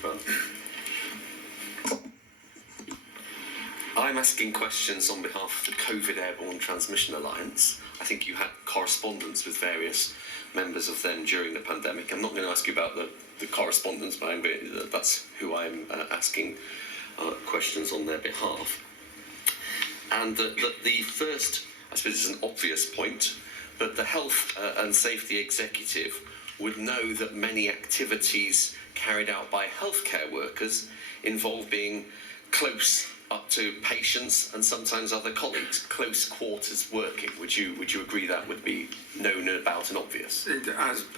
Brunt. I'm asking questions on behalf of the COVID Airborne Transmission Alliance. I think you had correspondence with various members of them during the pandemic. I'm not going to ask you about the correspondence, but that's who I'm asking questions on their behalf. And the first, I suppose it's an obvious point, but the Health and Safety Executive would know that many activities carried out by healthcare workers involve being close up to patients and sometimes other colleagues, close quarters working. Would you agree that would be known about and obvious?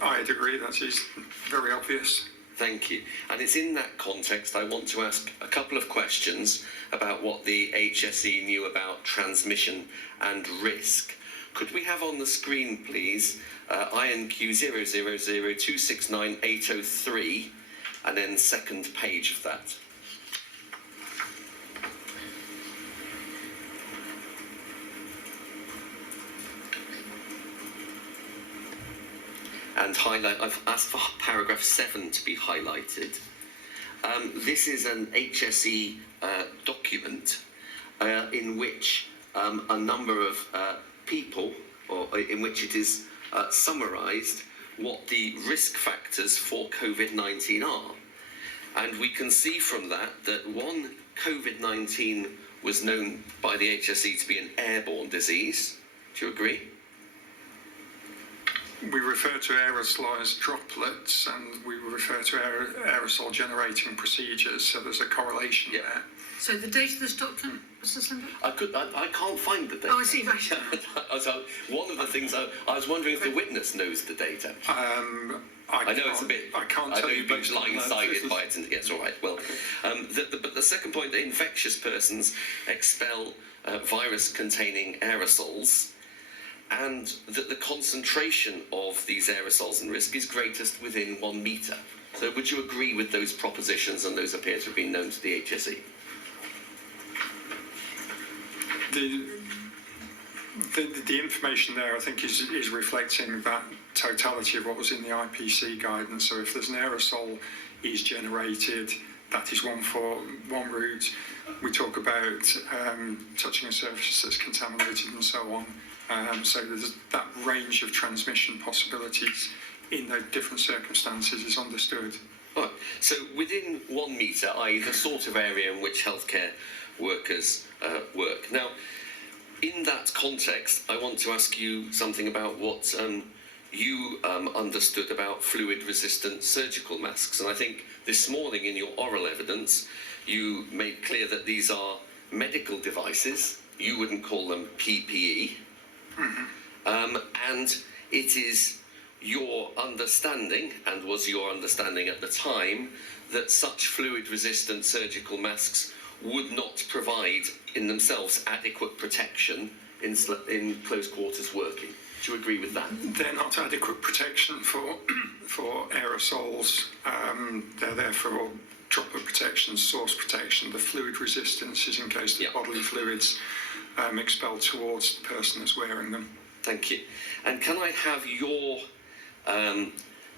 I'd agree, that is very obvious. Thank you. And it's in that context I want to ask a couple of questions about what the HSE knew about transmission and risk. Could we have on the screen, please, INQ 0002698003, and then second page of that. And highlight, I've asked for paragraph 7 to be highlighted. This is an HSE document in which a number of people, or in which it is summarised what the risk factors for Covid-19 are. And we can see from that one, Covid-19 was known by the HSE to be an airborne disease. Do you agree? We refer to aerosol as droplets, and we refer to aerosol generating procedures, so there's a correlation there. So the date of this document, Mr. Simblet? I can't find the data. Oh, I see, right. So one of the things I was wondering if the witness knows the data. I know it's a bit. I can't tell you. You've been blindsided by it, and yes, all right. Well, but the second point, that infectious persons expel virus-containing aerosols, and that the concentration of these aerosols and risk is greatest within 1 metre. So would you agree with those propositions, and those appear to have been known to the HSE? The information there, I think, is reflecting that totality of what was in the IPC guidance. So if there's an aerosol is generated, that is one route. We talk about touching a surface that's contaminated and so on. So there's that range of transmission possibilities in the different circumstances is understood. Right. So within 1 metre, i.e. the sort of area in which healthcare workers work. Now, in that context, I want to ask you something about what you understood about fluid-resistant surgical masks. And I think this morning in your oral evidence, you made clear that these are medical devices. You wouldn't call them PPE. Mm-hmm. And it is your understanding, and was your understanding at the time, that such fluid-resistant surgical masks would not provide in themselves adequate protection in close quarters working. Do you agree with that? They're not adequate protection for aerosols. They're there for droplet protection, source protection. The fluid resistance is in case the bodily fluids expelled towards the person that's wearing them. Thank you. And can I have your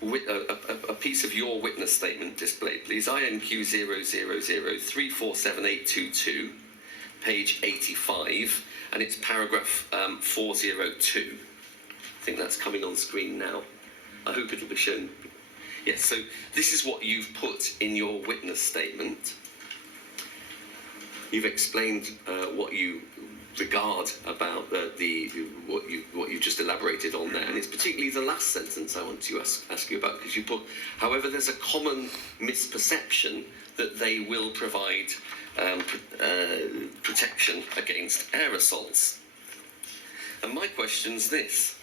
a piece of your witness statement displayed, please? INQ 0003478822, page 85, and it's paragraph 402. I think that's coming on screen now. I hope it'll be shown. Yes, so this is what you've put in your witness statement. You've explained what you regard about what you just elaborated on there, and it's particularly the last sentence I want to ask you about, because you put, however, there's a common misperception that they will provide protection against aerosols. And my question's this: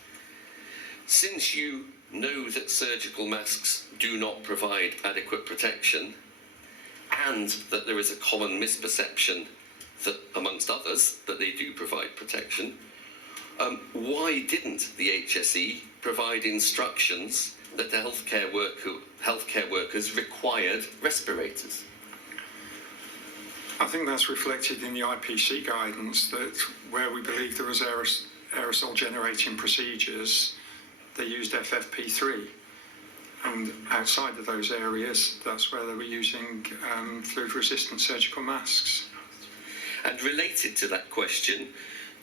since you know that surgical masks do not provide adequate protection, and that there is a common misperception that, amongst others, that they do provide protection, why didn't the HSE provide instructions that the healthcare workers required respirators? I think that's reflected in the IPC guidance, that where we believe there was aerosol generating procedures, they used FFP3. And outside of those areas, that's where they were using fluid-resistant surgical masks. And related to that question,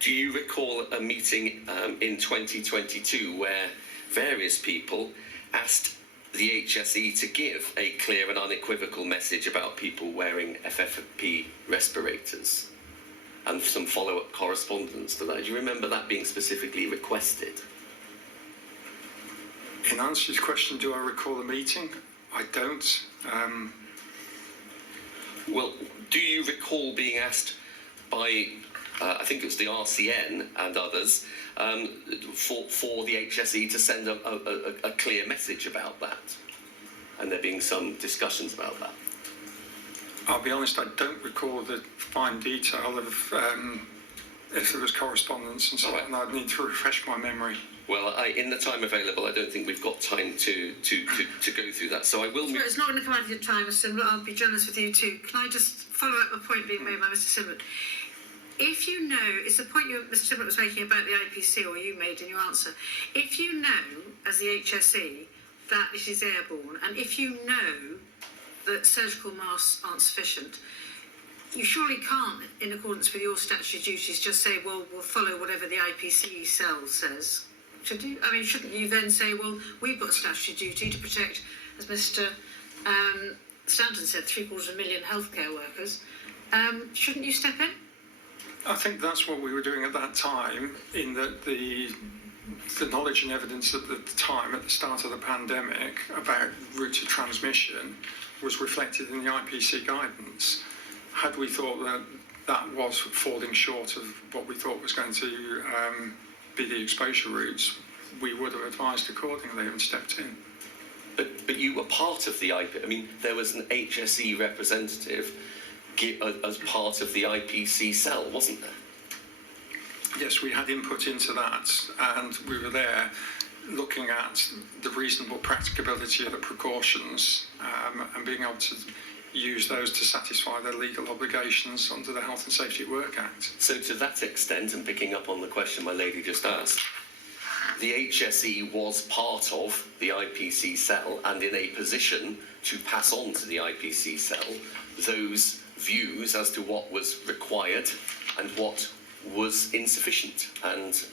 do you recall a meeting in 2022 where various people asked the HSE to give a clear and unequivocal message about people wearing FFP respirators, and some follow-up correspondence to that? Do you remember that being specifically requested? In answer to your question, do I recall the meeting? I don't. Well, do you recall being asked by, I think it was the RCN and others, for the HSE to send a clear message about that? And there being some discussions about that? I'll be honest, I don't recall the fine detail of if there was correspondence and so on. I'd need to refresh my memory. Well, in the time available, I don't think we've got time to go through that. So I will. It's not going to come out of your time, Mr. Simblet. I'll be generous with you too. Can I just follow up a point being made by Mr. Simblet? If you know, it's a point Mr. Simblet was making about the IPC, or you made in your answer. If you know, as the HSE, that it is airborne, and if you know that surgical masks aren't sufficient, you surely can't, in accordance with your statutory duties, just say, well, we'll follow whatever the IPC Cell says. Should you? I mean, shouldn't you then say, well, we've got a statutory duty to protect, as Mr. Stanton said, 750,000 healthcare workers. Shouldn't you step in? I think that's what we were doing at that time, in that the knowledge and evidence at the time, at the start of the pandemic, about route of transmission was reflected in the IPC guidance. Had we thought that that was falling short of what we thought was going to be the exposure routes, we would have advised accordingly and stepped in. But you were part of the IP. I mean, there was an HSE representative as part of the IPC Cell, wasn't there? Yes, we had input into that, and we were there looking at the reasonable practicability of the precautions and being able to use those to satisfy their legal obligations under the Health and Safety at Work Act. So to that extent, and picking up on the question my lady just asked, the HSE was part of the IPC Cell and in a position to pass on to the IPC Cell those views as to what was required and what was insufficient, and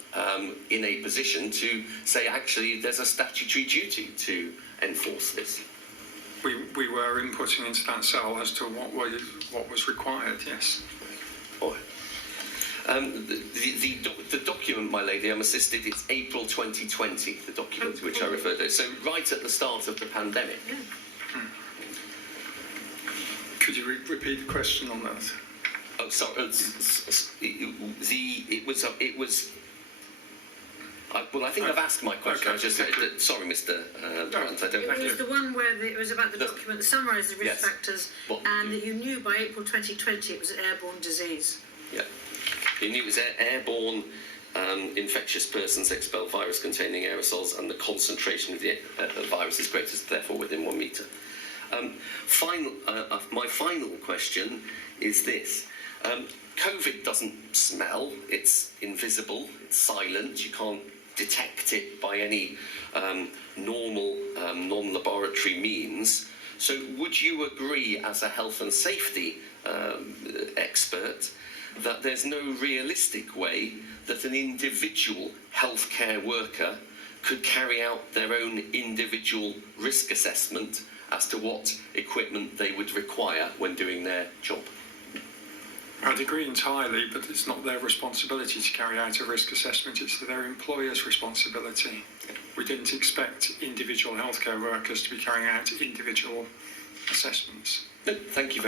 in a position to say, actually, there's a statutory duty to enforce this. We were inputting into that cell as to what was required, yes. Oh. The document, my lady, I'm assisted, it's April 2020, the document to which I referred to. So right at the start of the pandemic. Could you repeat the question on that? Oh, sorry. It was. Well, I think I've asked my question. Okay. I was just sorry, Mr. Brunt. I don't. It was the one where it was about the document that summarised the risk factors, and that you knew by April 2020 it was an airborne disease. Yeah, you knew it was airborne. Infectious persons expel virus-containing aerosols, and the concentration of the virus is greatest, therefore, within 1 metre. My final question is this. COVID doesn't smell, it's invisible, it's silent, you can't detect it by any normal non-laboratory means. So would you agree, as a health and safety expert, that there's no realistic way that an individual healthcare worker could carry out their own individual risk assessment as to what equipment they would require when doing their job? I'd agree entirely, but it's not their responsibility to carry out a risk assessment, it's their employer's responsibility. We didn't expect individual healthcare workers to be carrying out individual assessments. No, thank you very much.